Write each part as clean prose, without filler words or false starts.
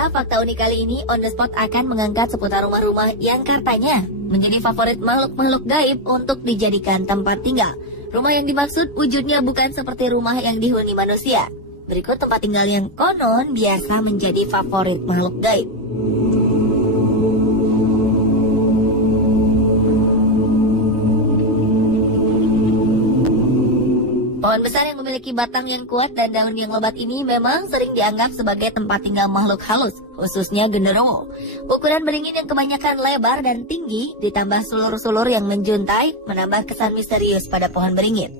kita, fakta unik kali ini On The Spot akan mengangkat seputar rumah-rumah yang katanya menjadi favorit makhluk-makhluk gaib untuk dijadikan tempat tinggal. Rumah yang dimaksud wujudnya bukan seperti rumah yang dihuni manusia. Berikut tempat tinggal yang konon biasa menjadi favorit makhluk gaib. Pohon besar yang memiliki batang yang kuat dan daun yang lebat ini memang sering dianggap sebagai tempat tinggal makhluk halus, khususnya genderuwo. Ukuran beringin yang kebanyakan lebar dan tinggi, ditambah sulur-sulur yang menjuntai, menambah kesan misterius pada pohon beringin.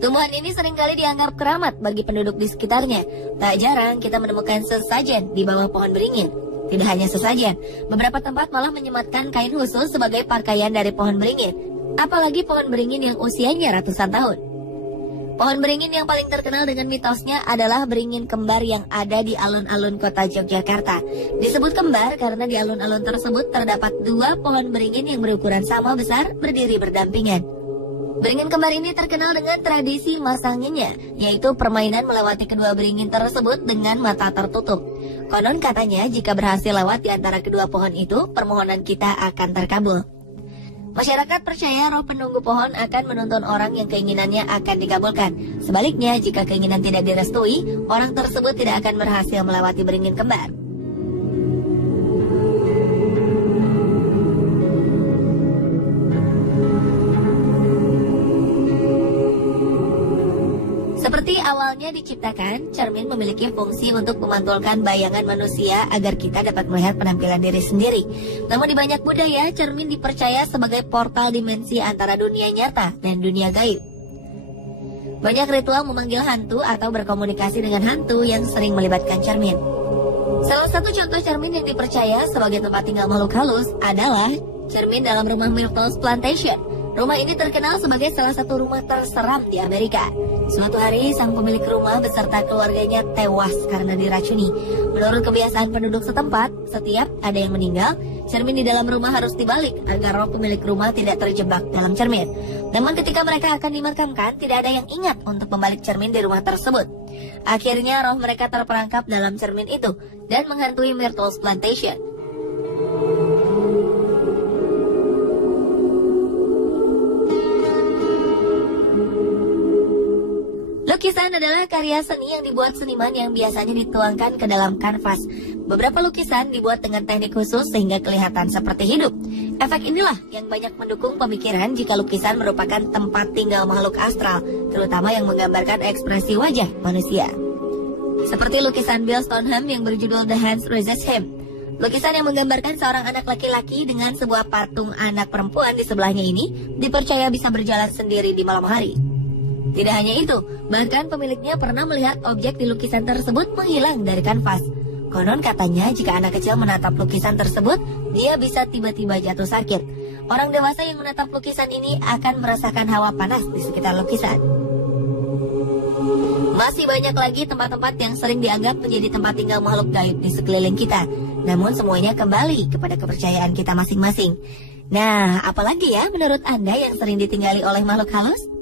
Tumbuhan ini seringkali dianggap keramat bagi penduduk di sekitarnya. Tak jarang kita menemukan sesajen di bawah pohon beringin. Tidak hanya sesajen, beberapa tempat malah menyematkan kain khusus sebagai pakaian dari pohon beringin. Apalagi pohon beringin yang usianya ratusan tahun. Pohon beringin yang paling terkenal dengan mitosnya adalah beringin kembar yang ada di alun-alun kota Yogyakarta. Disebut kembar karena di alun-alun tersebut terdapat dua pohon beringin yang berukuran sama besar berdiri berdampingan. Beringin kembar ini terkenal dengan tradisi masanginnya, yaitu permainan melewati kedua beringin tersebut dengan mata tertutup. Konon katanya jika berhasil lewat di antara kedua pohon itu, permohonan kita akan terkabul. Masyarakat percaya roh penunggu pohon akan menuntun orang yang keinginannya akan dikabulkan. Sebaliknya, jika keinginan tidak direstui, orang tersebut tidak akan berhasil melewati beringin kembar. Seperti awalnya diciptakan, cermin memiliki fungsi untuk memantulkan bayangan manusia agar kita dapat melihat penampilan diri sendiri. Namun di banyak budaya, cermin dipercaya sebagai portal dimensi antara dunia nyata dan dunia gaib. Banyak ritual memanggil hantu atau berkomunikasi dengan hantu yang sering melibatkan cermin. Salah satu contoh cermin yang dipercaya sebagai tempat tinggal makhluk halus adalah cermin dalam rumah Myrtle's Plantation. Rumah ini terkenal sebagai salah satu rumah terseram di Amerika. Suatu hari, sang pemilik rumah beserta keluarganya tewas karena diracuni. Menurut kebiasaan penduduk setempat, setiap ada yang meninggal, cermin di dalam rumah harus dibalik agar roh pemilik rumah tidak terjebak dalam cermin. Namun ketika mereka akan dimakamkan, tidak ada yang ingat untuk membalik cermin di rumah tersebut. Akhirnya roh mereka terperangkap dalam cermin itu dan menghantui Myrtle's Plantation. Lukisan adalah karya seni yang dibuat seniman yang biasanya dituangkan ke dalam kanvas. Beberapa lukisan dibuat dengan teknik khusus sehingga kelihatan seperti hidup. Efek inilah yang banyak mendukung pemikiran jika lukisan merupakan tempat tinggal makhluk astral, terutama yang menggambarkan ekspresi wajah manusia. Seperti lukisan Bill Stoneham yang berjudul The Hand Raises Him. Lukisan yang menggambarkan seorang anak laki-laki dengan sebuah patung anak perempuan di sebelahnya ini dipercaya bisa berjalan sendiri di malam hari. Tidak hanya itu, bahkan pemiliknya pernah melihat objek di lukisan tersebut menghilang dari kanvas. Konon katanya jika anak kecil menatap lukisan tersebut, dia bisa tiba-tiba jatuh sakit. Orang dewasa yang menatap lukisan ini akan merasakan hawa panas di sekitar lukisan. Masih banyak lagi tempat-tempat yang sering dianggap menjadi tempat tinggal makhluk gaib di sekeliling kita. Namun semuanya kembali kepada kepercayaan kita masing-masing. Nah, apalagi ya menurut Anda yang sering ditinggali oleh makhluk halus?